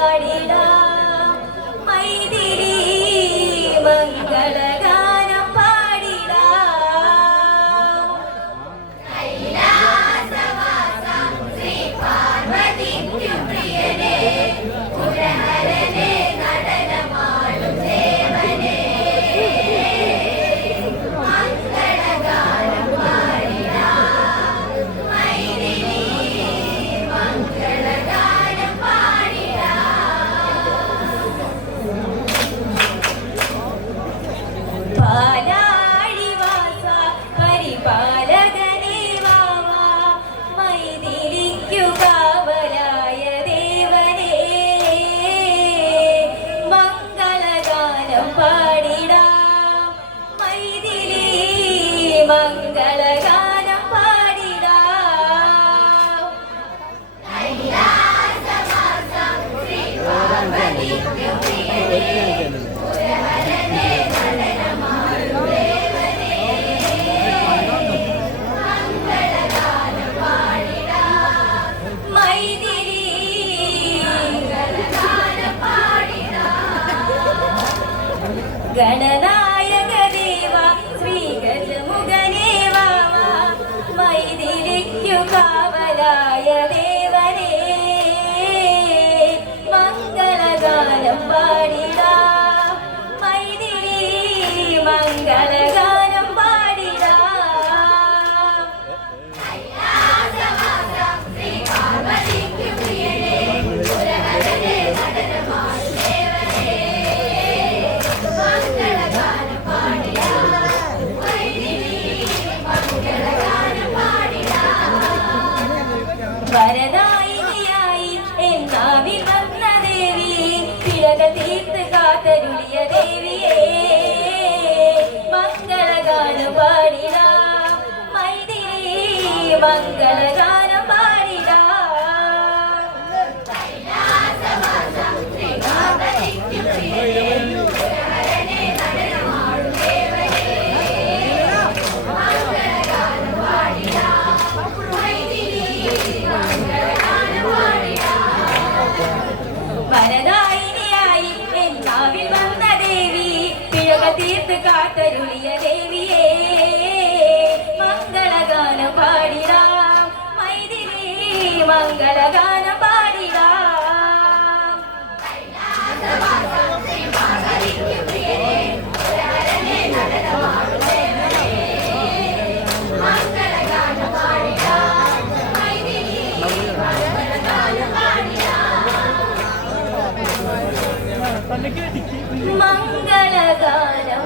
പാടിടാം മൈഥിലി മംഗളഗാനം പാടിടാം കൈലാസവാസ ശ്രീ പാർവതിക്കു പ്രിയനേ പുരഹരനേ നടനമാടും ദേവനേ മംഗളഗാനം പാടിടാം മൈഥിലി മംഗളഗാനം പാടിടാം പാലാഴിവാസ പരിപാലകനേ വാവാ മൈഥിലിക്കു കാവലായ ദേവനേ മംഗളഗാനം പാടിടാം മൈഥിലി മംഗളഗാനം പാടിടാം കൈലാസവാസ ശ്രീ പാർവതിക്കു പ്രിയനേ പുരഹരനേ നടനമാടും ദേവനേ മംഗളഗാനം പാടിടാം മൈഥിലി മംഗളഗാനം പാടിടാം ഗണനായക ദേവ ശ്രീ ഗജമുഖനേ വാവാ മൈഥിലിക്കു കാവലായ ദേവനേ മംഗളഗാനം പാടിടാം മൈഥിലി മംഗളഗാനം പാടിടാം കൈലാസവാസ ശ്രീ പാർവതിക്കു പ്രിയനേ പുരഹരനേ നടനമാടും ദേവനേ മംഗളഗാനം പാടിടാം മൈഥിലി മംഗളഗാനം പാടിടാം വരദായിനിയായി എന്നാവിൽ വന്ന ദേവി പിഴക തീർത്ത് കാത്തരുളിയ ദേവിയേ മംഗളഗാനം പാടിടാം മൈഥിലി മംഗളഗാനം പാടിടാം കൈലാസവാസ ശ്രീ പാർവതിക്കു പ്രിയനേ പുരഹരനേ നടനമാടും ദേവനേ മംഗളഗാനം പാടിടാം മൈഥിലി മംഗളഗാനം പാടിടാം വരദായിനിയായി എന്നാവിൽ വന്ന ദേവി പിഴക തീർത്ത് കാത്തരുളിയ ദേവിയേ മംഗളഗാനം പാടിടാം മൈഥിലി മംഗളഗാനം പാടിടാം കൈലാസവാസ ശ്രീ പാർവതിക്കു പ്രിയനേ പുരഹരനേ നടനമാടും ദേവനേ മംഗളഗാനം പാടിടാം മൈഥിലി മംഗളഗാനം പാടിടാം മംഗളഗാനം